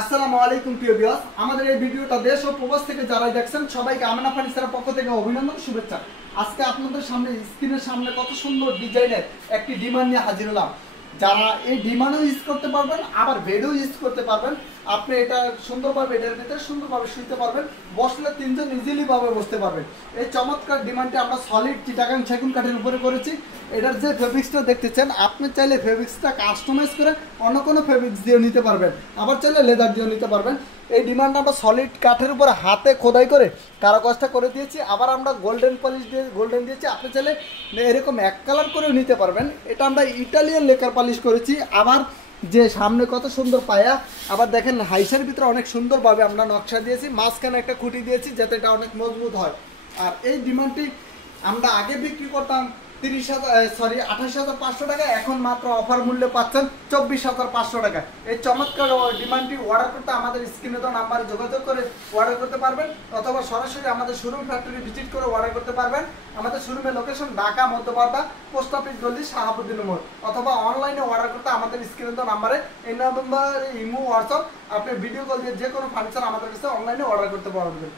আসসালামু আলাইকুম প্রিয় ভিউয়ার্স, আমাদের এই ভিডিওটা দেশ ও প্রবাস থেকে যারা দেখছেন সবাইকে আমেনা ফার্নিচারের পক্ষ থেকে অভিনন্দন শুভেচ্ছা। আজকে আপনাদের সামনে স্ক্রিনের সামনে কত সুন্দর ডিজাইনের একটি ডিমান্ড নিয়ে হাজির হলাম। যারা এই ডিমান্ডও ইউজ করতে পারবেন, আবার বেডও ইউজ করতে পারবেন। আপনি এটা সুন্দরভাবে বেডের ভিতরে সুন্দরভাবে শুইতে পারবেন, বসলে তিনজন ইজিলি ভাবে বসতে পারবেন। এই চমৎকার ডিমান্ডটি আমরা সলিড চিটাগাং সেগুন কাঠের উপরে করেছি। এটার যে ফেব্রিক্সটা দেখতেছেন, আপনি চাইলে ফেব্রিক্সটা কাস্টমাইজ করে অন্য কোনো ফেব্রিক্স দিয়েও নিতে পারবেন, আবার চাইলে লেদার দিয়েও নিতে পারবেন। এই ডিমান্ডটা আমরা সলিড কাঠের উপরে হাতে খোদাই করে কারুকাজটা করে দিয়েছি, আবার আমরা গোল্ডেন পলিশ দিয়ে গোল্ডেন দিয়েছি। আপনি চাইলে এরকম এক কালার করেও নিতে পারবেন। এটা আমরা ইটালিয়ান লেকার পলিশ করেছি। আবার যে সামনে কত সুন্দর পায়া, আবার দেখেন হাইসের ভিতরে অনেক সুন্দরভাবে আমরা নকশা দিয়েছি, মাঝখানে একটা খুঁটি দিয়েছি যাতে এটা অনেক মজবুত হয়। আর এই ডিমান্ডটি আমরা আগে বিক্রি করতাম 28,500 টাকা, এখন মাত্র অফার মূল্যে পাচ্ছেন 24,500 টাকা। এই চমৎকার ডিমান্ডটি অর্ডার করতে আমাদের স্ক্রিনে দেওয়া নাম্বারে যোগাযোগ করে অর্ডার করতে পারবেন, অথবা সরাসরি আমাদের শোরুম ফ্যাক্টরি ভিজিট করে অর্ডার করতে পারবেন। আমাদের শোরুমের location Dhaka Madhyapara, post office গলি, শাহাবুদ্দিন মোড়। অথবা অনলাইনে অর্ডার করতে আমাদের স্ক্রিনে দেওয়া নাম্বারে, এই নাম্বারে ইমো, হোয়াটসঅ্যাপ, আপনি ভিডিও কল দিয়ে যে কোনো ফার্নিচার আমাদের কাছে অনলাইনে অর্ডার করতে পারবেন।